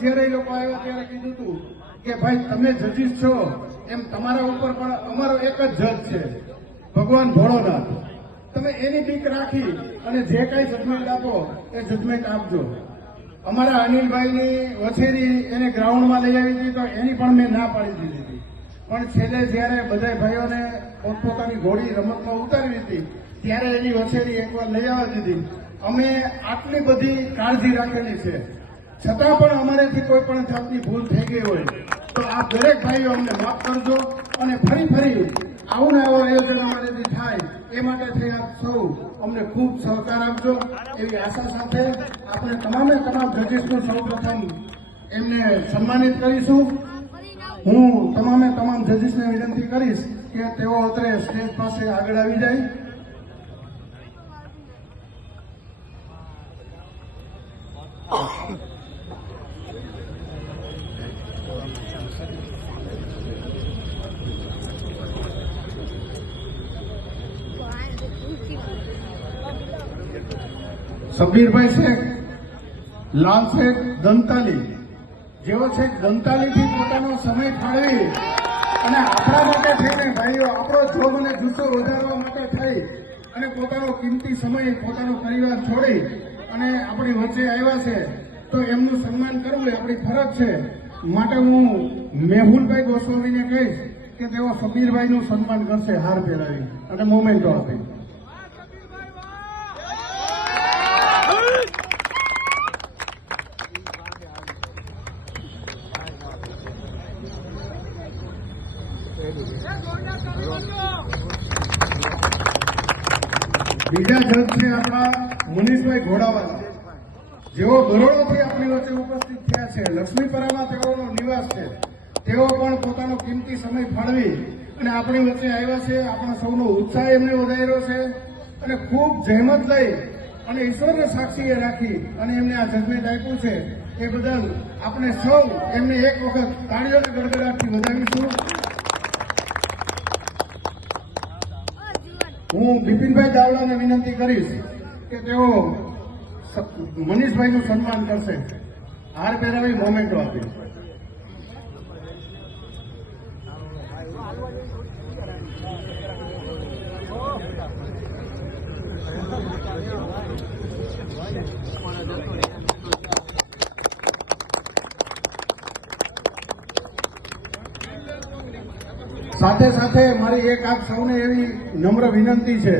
જ્યારે એ લોકો આવ્યા ત્યારે કીધું હતું કે ભાઈ તમે જજીસ છો એમ તમારા ઉપર પણ અમારો એક જ જજ છે ભગવાન ભોળોનાથ. તમે એની બીક રાખી અને જે કાંઈ જજમેન્ટ આપો એ જજમેન્ટ આપજો. અમારા અનિલભાઈની વછેરી એને ગ્રાઉન્ડમાં લઈ આવી હતી તો એની પણ મેં ના પાડી દીધી હતી. પણ છેલ્લે જયારે બધા ભાઈઓને પોતપોતાની ઘોડી રમતમાં ઉતારવી હતી ત્યારે એની વછેરી એકવાર લઈ આવવા દીધી. અમે આટલી બધી કાળજી રાખેલી છે છતાં પણ અમારેથી કોઈ પણ જાતની ભૂલ થઈ ગઈ હોય તો આપ દરેક ભાઈઓ અમને માફ કરજો અને ફરી આવું ને આવું આયોજન અમારેથી થાય એ માટે થઈ આપ સૌ અમને ખૂબ સહકાર આપજો એવી આશા સાથે આપણે તમામ જજીસનું સૌપ્રથમ એમને સન્માનિત કરીશું. હું તમામ જજીસને વિનંતી કરીશ કે તેઓ અત્રે સ્ટેજ પાસે આગળ આવી જાય. શબ્બીરભાઈ શેખ, લાલ શેખ દંતાલી, જેઓ છે દંતાલીથી પોતાનો સમય ફાળવી અને આપણા માટે થઈને ભાઈઓ આપણો જોગ અને જુસ્સો વધારવા માટે થઈ અને પોતાનો કિંમતી સમય પોતાનો પરિવાર છોડી અને આપણી વચ્ચે આવ્યા છે તો એમનું સન્માન કરવું એ આપણી ફરજ છે. માટે હું મેહુલભાઈ ગોસ્વામીને કહીશ કે તેઓ શબ્બીરભાઈનું સન્માન કરશે હાર પહેરાવી અને મોમેન્ટો આપી. બીજા જજ છે આપણા મનીષભાઈ ઘોડાવાલા, જેઓ બરોડાથી આપણી વચ્ચે ઉપસ્થિત થયા છે. લક્ષ્મીપરામાં તેઓનો નિવાસ છે. તેઓ પણ પોતાનો કિંમતી સમય ફાળવી અને આપણી વચ્ચે આવ્યા છે. આપણા સૌનો ઉત્સાહ એમને વધાર્યો છે અને ખૂબ જહેમત લઈ અને ઈશ્વરને સાક્ષીએ રાખી અને એમને આ જજમેન્ટ આપ્યું છે એ બદલ આપણે સૌ એમને એક વખત તાળીઓના ગડગડાટથી વધાવીશું. હું બિપિનભાઈ દાવડાને વિનંતી કરીશ કે તેઓ મનીષભાઈનું સન્માન કરશે, હાર પહેરાવી મોમેન્ટો આપી. સાથે મારી એક આપ સૌને એવી નમ્ર વિનંતી છે